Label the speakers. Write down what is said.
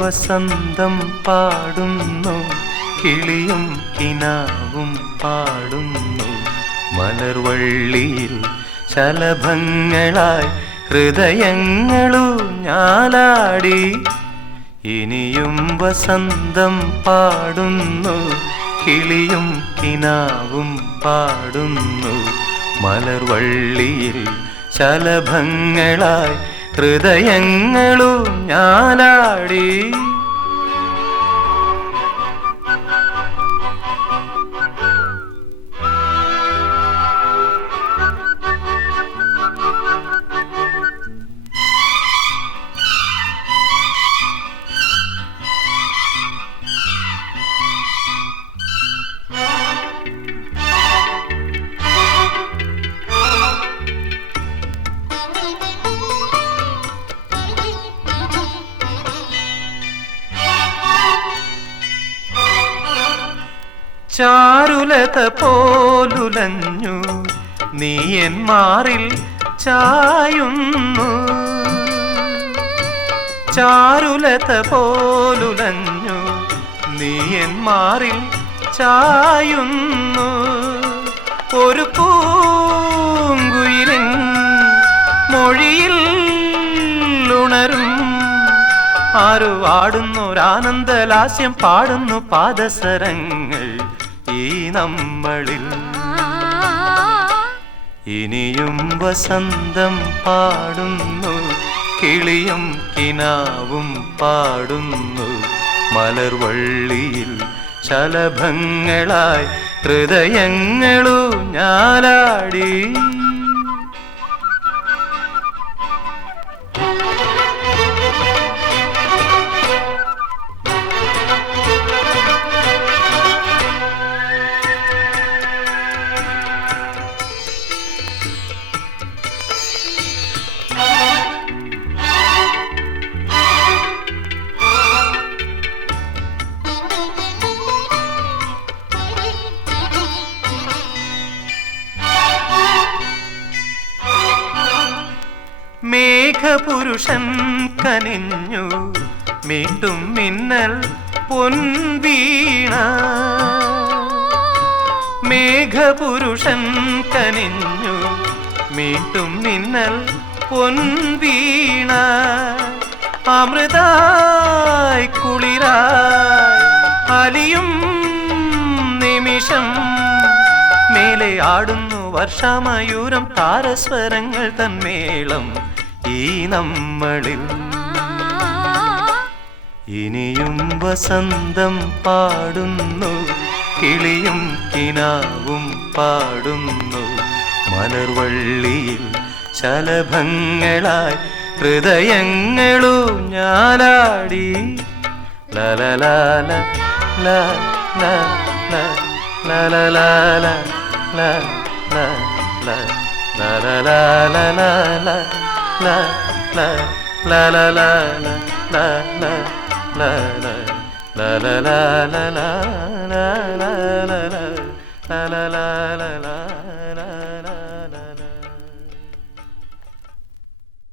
Speaker 1: വസന്തം പാടുന്നു കിളിയും കിനാവും പാടുന്നു. മലർവള്ളിയിൽ ശലഭങ്ങളായി ഹൃദയങ്ങളു ഞാലാടി ഇനിയും വസന്തം പാടുന്നു കിളിയും കിനാവും പാടുന്നു. മലർവള്ളിയിൽ ശലഭങ്ങളായി ഹൃദയങ്ങളു ഞാലാടി. ചാരുലത പോലുലഞ്ഞു. നീയന്മാറിൽ മാറിൽ ചായുന്നു. ചാരുലത പോലുലഞ്ഞു. നീയന്മാറിൽ മാറിൽ ചായുന്നു. ഒരു പൂങ്കുയിലിൻ മൊഴിയിൽ ഉണരും. ആരു ആടുന്നൊരാനന്ദലാസ്യം പാടുന്നു പാദസരങ്ങൾ. നമ്മളിൽ. ഇനിയും വസന്തം പാടുന്നു കിളിയും കിനാവും പാടുന്നു. മലർവള്ളിയിൽ ശലഭങ്ങളായി ഹൃദയങ്ങളു ഞാലാടി. മേഘപുരുഷൻ കനിഞ്ഞു. വീണ്ടും മിന്നൽ പൊൻവീണ. മേഘപുരുഷൻ കനിഞ്ഞു. വീണ്ടും മിന്നൽ പൊൻവീണ. അമൃതായി കുളിരായി അലിയും നിമിഷം. മേലെ ആടുന്നു വർഷാമയൂരം താരസ്വരങ്ങൾ തന്മേളം. ഈ നമ്മളിൽ ഇനിയും വസന്തം പാടുന്നു കിളിയും കിനാവും പാടുന്നു മലർവള്ളിയിൽ ശലഭങ്ങളായി ഹൃദയങ്ങളും ഞാലാടി ലലലാല ലലലാല ലലലാല ലലലാല la la la la la